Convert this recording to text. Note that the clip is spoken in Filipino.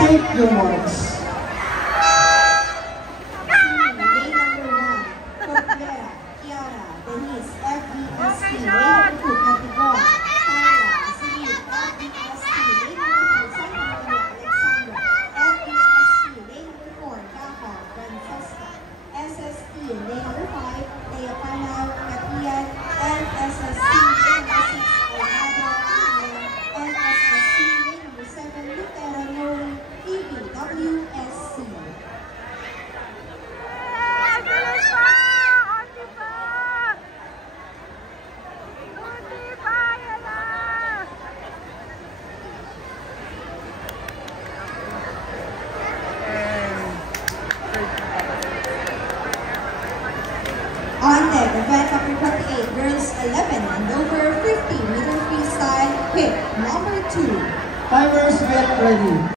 Take your marks. On deck, event number 28, girls 11 and over 50 meter freestyle, hit number 2. Timers get ready.